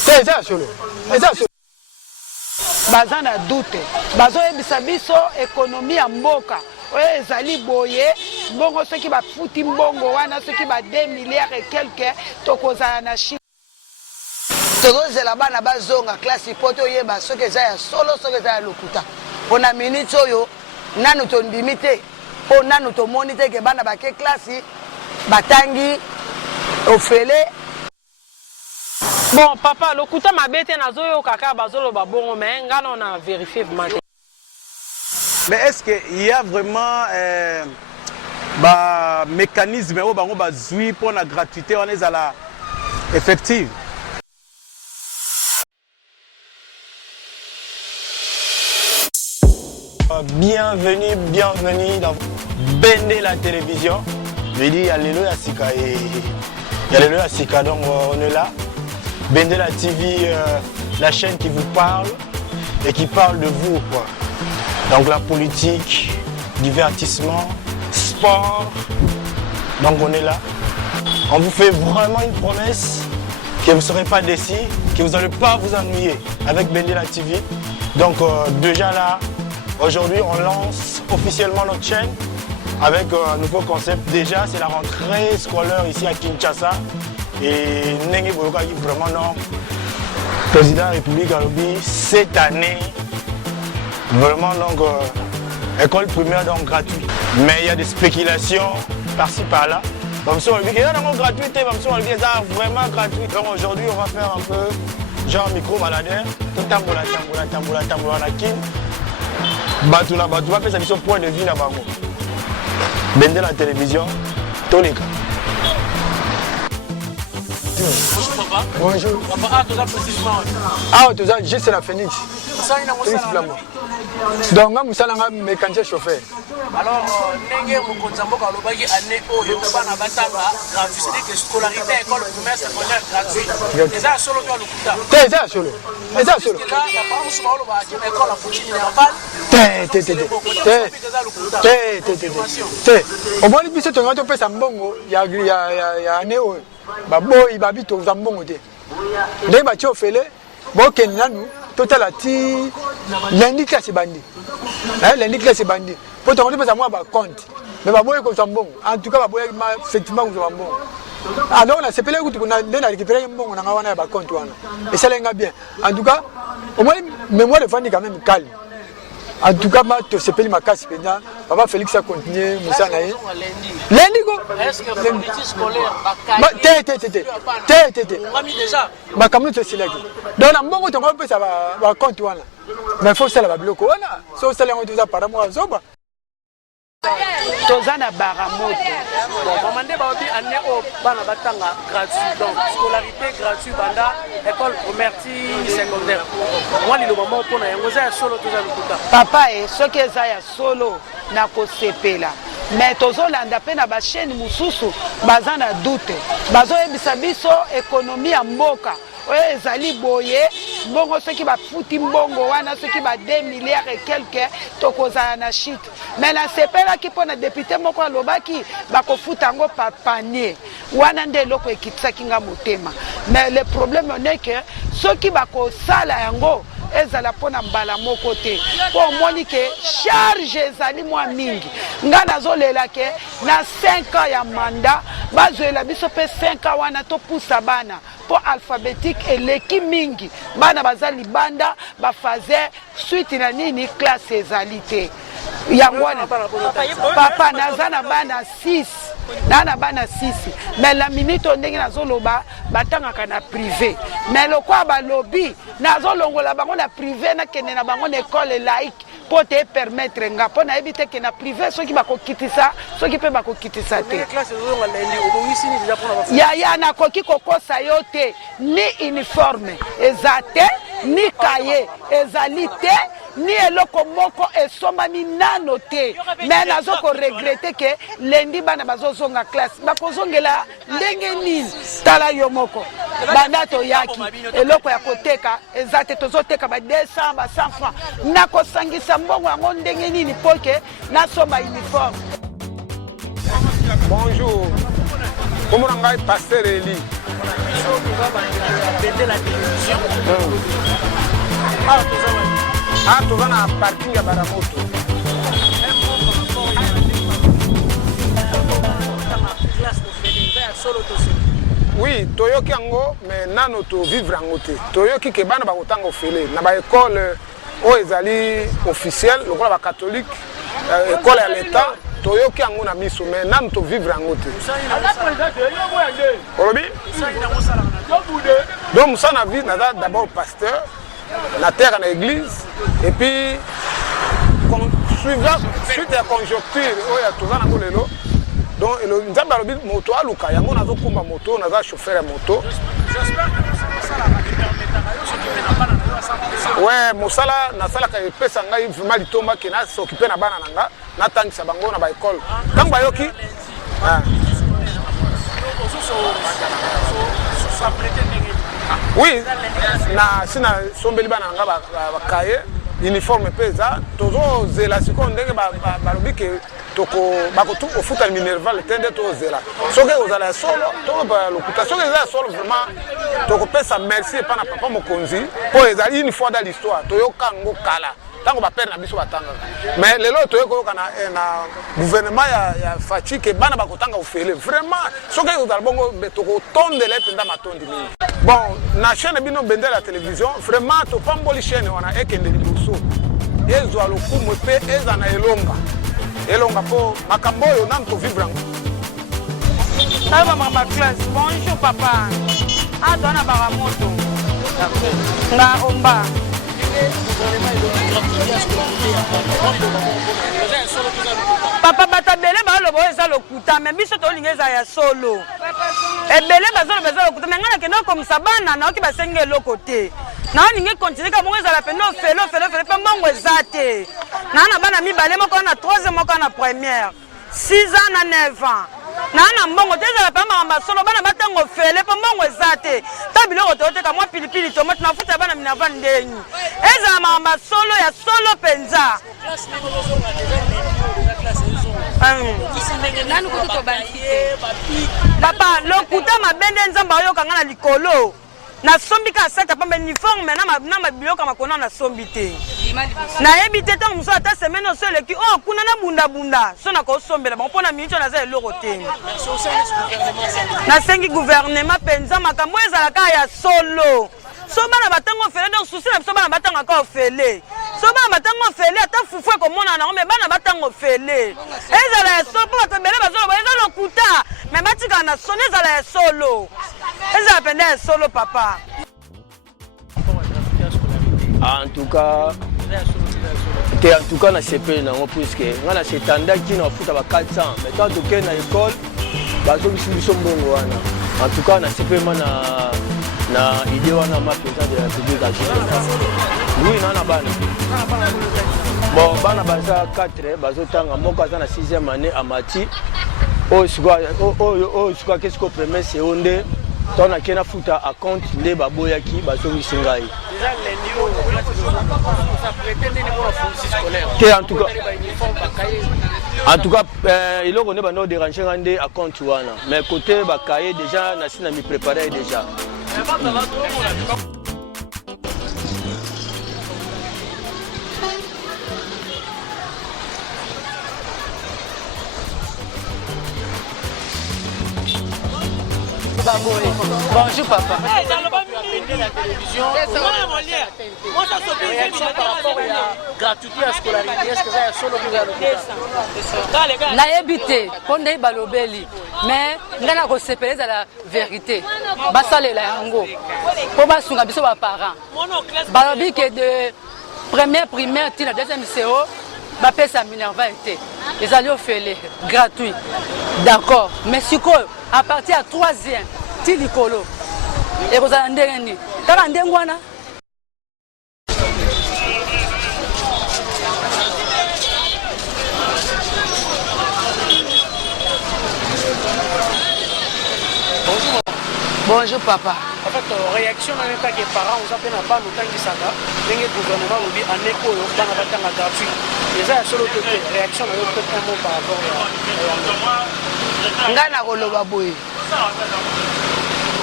C'est ça solo. C'est ça solo. Baza na doute. Bazo yebisa biso économie ya mboka. Oyo ezali boye, mbongo soki ba futi mbongo wana soki ba 2 milliards et quelques tokozala na Chine. Tozozela bana bazonga classe poto yeba soki eza ya solo soki eza ya lokuta. Pona minute oyo nanu tondimi te. Po nanu tomoni te ke bana bake classe batangi ofele. Bon, papa, le coup de mabete nazoyo kaka bazolo babongo mais ngana on a vérifié vraiment. Mais est-ce qu'il y a vraiment un mécanisme où on va jouer pour la gratuité on est à la effective? Bienvenue dans Bende la télévision. Je dis alléluia Sika et alléluia Sika, donc on est là. Bende la TV, la chaîne qui vous parle et qui parle de vous, quoi. Donc la politique, divertissement, sport. Donc on est là. On vous fait vraiment une promesse que vous ne serez pas déçus, que vous n'allez pas vous ennuyer avec Bende la TV. Donc déjà là, aujourd'hui on lance officiellement notre chaîne avec un nouveau concept. Déjà c'est la rentrée scolaire ici à Kinshasa. Et Nengi Boyoka qui vraiment non. Président de la République Alobi, cette année, vraiment donc école primaire donc gratuite. Mais il y a des spéculations par-ci par-là. Comme ça on dit qu'il y a une gratuité, comme ça on dit que c'est vraiment gratuit. Donc aujourd'hui on va faire un peu genre micro baladeur, tout tamboula la kin. Batula, fait ça son point de vue là-bas. Bende la télévision, tous les cas. Bonjour papa. Bonjour. Papa, tu as précisément. Ah, tu as juste la Phoenix. Phoenix Flamand. Donc, je suis un mécanicien chauffeur. Alors, Nengue Mokonzamboka Lobagi année Oyo, Bana Bataba, gratuit, c'est-à-dire que scolarité, école primaire, secondaire gratuite. C'est ça solo toi le Kouta. C'est ça solo. C'est ça solo. Là, il y a pas un solo qui est école à Fouti Minerval. Au moins, il y a un peu de mbongo, il y a un néo. Baboy, babito, zambongo te. Dès que tu as fait le, bon, Kenyanu, total à ti, lundi classe bandi. Lundi classe bandi. Pour te rendre à moi, compte. Mais baboy, comme zambongo. En tout cas, baboy, effectivement, vous zambongo. Alors, on a ces pélés où on a récupéré un bon, on a un compte. Et ça l'est bien. En tout cas, au moins, mémoire de famille quand même calme. En tout cas, je suis ma casse. Papa Félix a continué. Moussa Naï. Lundi, quoi. Est-ce que le politique scolaire déjà. Ma commune se sélecte. Donc, la mongo, tu peux ça va compte. Mais il faut que ça va bloquer. Sauf que ça va par moi. Tozana Baramoto. Bon, Mamande Baobi année au Bana Batanga gratuit. Donc, scolarité gratuite, banda, école primaire, secondaire. Moi, le moment pour nous, solo tout ça. Papa, ce qui est solo, n'a pas sepela. Mais tozolanda pe na ba chaîne mususu bazana doute. Bazo yebisa biso économie ya mboka. Oyo ezali boye, mbongo soki ba futi mbongo wana soki ba 2 milliards et quelques tokozala na shit. Mais la sepela ki pona député moko alobaki bako futa ngo pa panier. Wana nde loko ekitsaki nga motema. Mais le problème est que soki bako sala yango ezala pona mbala moko te po moni ke charge ezali mwa mingi nga nazolela ke na 5 ans ya mandat bazoela biso pe 5 ans wana to poussa bana po alphabétique eleki mingi bana bazali banda bafaze suite na nini classe ezali te yango wana papa nazana bana 6 nana bana 6 mais la minute ndenge nazoloba batangaka na privé mais lokwa ba lobby nazolongola bango na privé na kende na bango na école laïque pour te permettre nga pona éviter que na privé ceux qui bakokitisa ceux qui peut bakokitisa te ya na koki kokosa yo te ni uniforme ezate ni cahier ezalite ni eloko moko esomami nano te mais nazoko regretter que lundi bana bazozonga classe bakozongela ndenge nini tala yo moko banda toyaki eloko ya koteka ezate tozoteka ba 200 ba 100 francs nakosangisa mbongo yango ndenge nini poke nasomba uniforme. Bonjour. Comment on a pasteur Eli? Ah, tu vas na parking ya Baramoto. Oui, toyoki yango mais nano to vivre yango te. Toyoki ke bana bakotanga ofele na ba école o ezali officielle lokola ba catholique école ya l'état toyoki yango na miso mais nano to vivre yango te. Olobi? Donc ça na vie na d'abord pasteur na terre na église et puis suite à conjoncture oya tozana ngo lelo. Donc le nzambe alobi moto aluka yango nazo kumba moto naza chauffeur ya moto. Ouais, mosala nasalaka epesa ngai vraiment litomba ke na s'occuper na bana nanga na tangisa bango na ba école. Tango bayoki oui, na sina sombeli bana nanga ba kaye uniforme pesa tozo zela siko ndenge balobi ke toko bakotu ofuta minerval tende to zela soke ozala solo to ba lokuta soke eza solo vraiment toko pesa merci pa na papa mokonzi po ezali une fois dans l'histoire toyoka ngo kala tango ba père na biso batanga mais lelo toyoka na gouvernement ya fachi ke bana bakotanga ofele vraiment soke ozala bongo toko tondela penda matondi ni bon na chaîne bino bendela la télévision vraiment to pamboli chaîne wana ekende liboso ezo alokumu pe eza na elonga po makambo oyo nanu to vivre yango. Tala mama classe, bonjour papa. Adona Baramoto. Na omba. Papa batabele ba lobo eza lokuta mais biso to lingeza ya solo. Ebele bazolo bezalo lokuta mais ngana kendo comme sabana na oki basenge lokote. Na ninge continue ka mongo ezala peno felo pe mongo ezate. Na bana mibale moko na 3e moko na première. 6 ans na 9 ans. Na mbongo te ezala pe mama solo bana batango fele pe mongo ezate. Ta biloko tote ka mwa pilipili tomate na futa bana minava ndenyi. Ezala mama solo ya solo penza. Nanu kutu to banki. Papa lokuta mabende nzamba oyo kanga na likolo. Na sombi ka seta pamba uniforme na mabiloka makona na sombi te. Na yebite tango muso ata semaine osele ki oh kuna na bunda so na ko sombela bon pona minute na za eloko te. Na sengi gouvernement penza makambo ezala ka ya solo. So bana batango fele donc souci na so bana batango ka ofele. So bana batango fele ata fufu ko mona na mais bana batango fele. Ezala ya solo po batembele bazolo ba ezala kuta mais batika na sone ezala ya solo. Ezala pende ya solo papa. En tout cas na CP na puisque ngana setandaki na futa ba 400 mais tant que na école bazo biso mbongo wana en tout cas na CP na idée wana ma président de la République à Chine. Oui na bana bon bana baza 4 bazo tanga moko za na 6e année amati o sukwa qu'est-ce qu'on permet c'est onde ton a kena futa à compte nde baboyaki bazo bisingai. En tout cas, il y a des déranger à compte mais côté bakaye déjà na mi préparé déjà. Bonjour papa. Naebite konde balobeli mais ngana ko sepeleza la vérité basalela yango po basunga biso ba parents balobi que de première primaire tina deuxième CO ba pesa minerva été les alliés ofele gratuit d'accord mais siko à partir à 3e ti likolo et vous allez ndenge kaka ndenge wana Bonjour papa. En fait, réaction dans les cas que parents vous appellent à pas le temps qui s'en va, le gouvernement vous dit en écho dans la bataille gratuite. Les a solo réaction dans le un mot par rapport à Ngana koloba boy.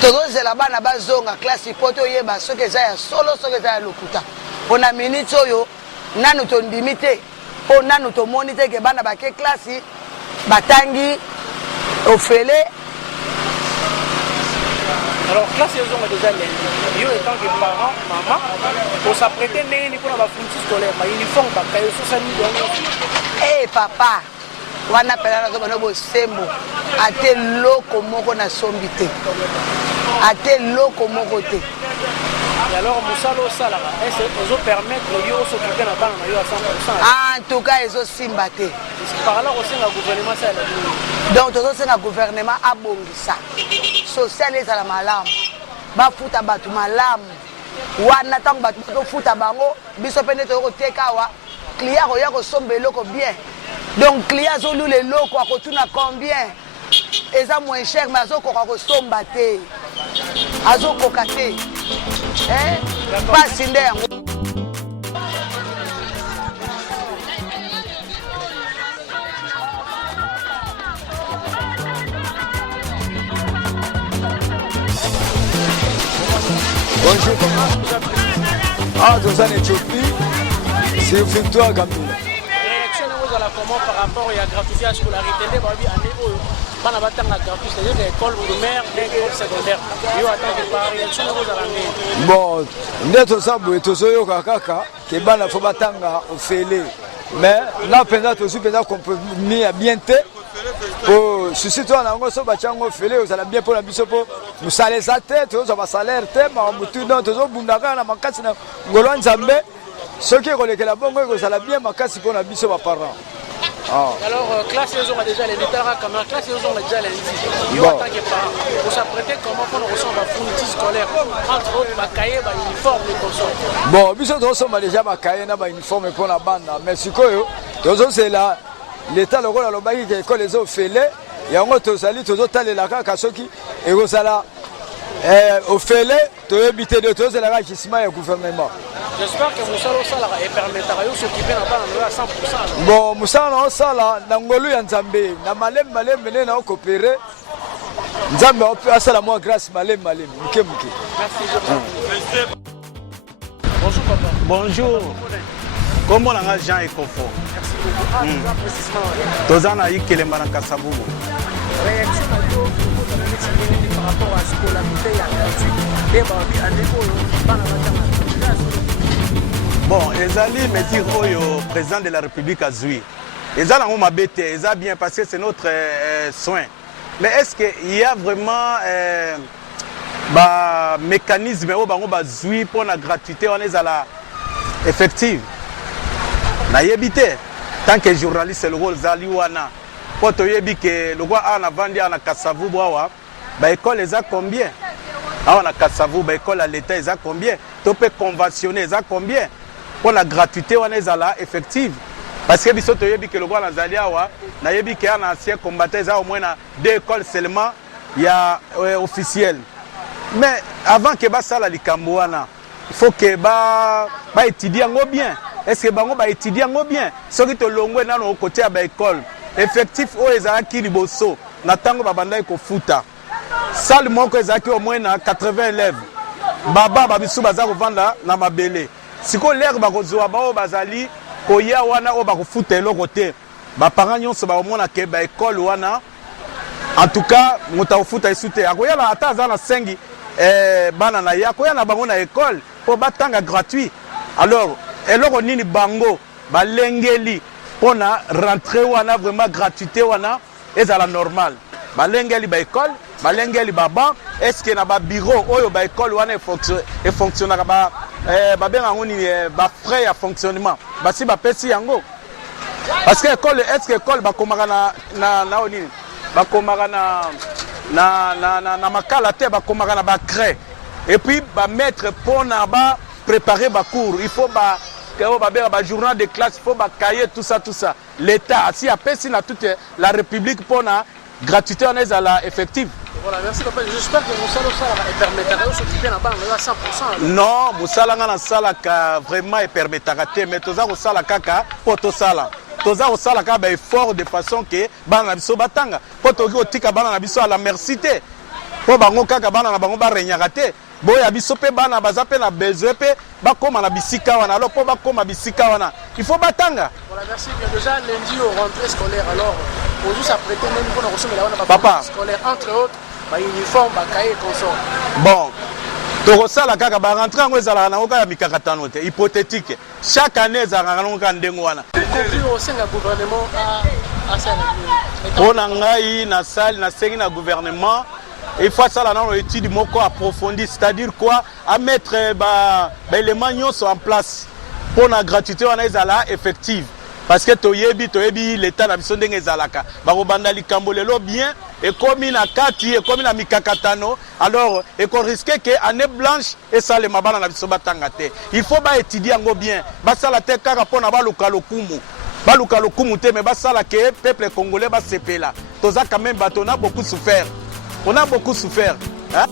tozozela bana bazonga classe po toyeba soki eza ya solo soki eza ya lokuta mpona minute oyo nanu tondimi te mpo nanu tomoni te ke bana bake classe batangi ofele. Alors, classe ils ont déjà lundi. Yo étant que parents, maman, pour s'apprêter n'est pour la fourniture scolaire, mais uniforme, bah, quand ils sont samis. Eh papa, wana pela na zoba no sembo, ate loko moko na sombi te. Ate loko moko te. Et alors, Moussalo Salara, est-ce qu'ils ont permettre yo s'occuper de la banque En à 100%? tout cas, ils ont simbaté. Par là aussi, le gouvernement ça donc, tout ça, le gouvernement a bongisa. Social est à la malam. Ba futa batu malam. Wana tang batu futa bango. Biso pene to tekawa. Client roya ko sombe loko bien. Donc client zo lu le loko ko tuna combien? Eza moins cher mais azo ko somba te. Azo ko kate. Pas sinde yango. Bonjour. Ah, dans en Éthiopie, c'est Victoire Gamila. Réaction vous allez comment par rapport à la gratuité à la scolarité des babi année où pendant la gratuité c'est-à-dire l'école primaire, l'école secondaire. Yo attend que par réaction vous allez. Bon, ndeto sabu tozoyo kaka ke bana fo batanga ofele. Mais là pendant to supeza compromis à bien te pour susciter un ango so bachango ofele aux ala bien pour la biso pour nous salaire sa tête aux ba salaire te ma mutu non tozo bundaka na makasi na ngolo nzambe soki kolekela bongo ko sala bien makasi pour na biso ba parents. Alors, classe ils ont déjà les détails comme la classe ils ont déjà les yo en tant que parents pour s'apprêter comment on reçoit la fourniture scolaire entre autres ba cahier ba uniforme les consorts. Bon biso to somba déjà ba cahier na ba uniforme pour la banda mais sikoyo tozo c'est là l'état lokola lobaki ke école les ofele yango tozali tozotalela kaka soki ekozala ofele toyebite de tozela kisima ya gouvernement. J'espère que Moussalo Salara permettra de s'occuper à 100%. Bon, Moussalo Salara, Nangolu Yanzambe, na malem mene na coopérer. Nzambe a sala moi grâce malem. Muke. Merci. Bonjour papa. Bonjour. Comment on a Jean et Confort? Merci beaucoup. Tozana Ikelemba na Kasavubu. Réaction par rapport à ce qu'on a fait à la bon, Ezali me dit au président de la République a Zui. Ezali m'a bêté, Ezali bien passé, c'est notre soin. Mais est-ce qu'il y a vraiment un mécanisme où on va Zui pour la gratuité, on est à la effective? Naïebité, tant que journaliste, le rôle Zali Wana, pour te dire que le roi a vendu à Kassavu, l'école les a combien? On a Kassavu, l'école à l'État, ils a combien? Tu peux conventionner, ils a combien? Pour la gratuité, on est à la effective. Parce que si tu dis que le roi Nazalia, il y a un ancien combattant, il y a au moins 2 écoles seulement, il y a officiel. Mais avant que ça la Likambouana, il faut que tu étudies bien. Est-ce que tu étudies bien? Ce qui te longue dans le côté de l'école, effectif, ils ont qui liboso, n'attend pas bandai ko futa. Salle moko ezaki au moins 80 élèves. Baba babisu baza kovanda na mabele. Siko l'air bakozwa ba o bazali koya wana o bakofuta eloko te. Ba parents nyonso ba omona ke ba école wana. En tout cas, mota ofuta isute. Akoya na ata za na sengi bana na ya koya na bango na école po batanga gratuit. Alors, eloko nini bango balengeli pona rentrer wana vraiment gratuité wana ezala normal. Balengeli ba école balengeli baba est-ce que na ba bureau oyo ba école wana e fonctionne ba benga ngoni ba frais ya fonctionnement basi ba pesi yango parce que école est-ce que école ba komaka na onini ba komaka na makala te ba komaka na ba craie et puis ba mettre pona ba préparer ba cours il faut ba journal de classe il faut ba cahier tout ça l'état si a pesi na toute la république pona gratuité on est à la effective. Voilà, merci papa. J'espère que Moussalo Salara permettra de s'occuper dans à 100%. Non, Moussala na salaka vraiment permettra mais toza ko sala kaka poto sala. Toza ko sala ka effort de façon que bana biso batanga. Poto ki otika bana na biso à la mercité. po bango kaka bana na bango barenyaka te boya biso pe bana baza pe na besoin pe bakoma na bisika wana alors po bakoma bisika wana il faut batanga. Voilà, merci bien. Déjà lundi au rentrée scolaire alors aujourd'hui s'apprêter même pour nous recevoir la papa scolaire entre autres ba uniforme ba cahier consort. Bon tokosala kaka barentre yango ezalaka nango kaka mikakatano te hypothétique chaque année ezalaka nango kaka ndenge wana osenga gouvernement mpo na ngai nasali nasengi na gouvernement il faut asala nano étude moko approfondie c'est-à-dire quoi à mettre baélément nyonso en place mpo na gratuité wana ezala effective parce que toyebi l'état na biso ndenge ezalaka bakobanda likambo lelo bien ekomi na kati ekomi na mikakatano alors ekoriske ke année blanche esalema bana na biso batanga te il faut baétudie yango bien basala te kaka mpo na baluka lokumu te mais basala ke peuple congolais basepela toza quand même bato on a beaucoup souffert hein?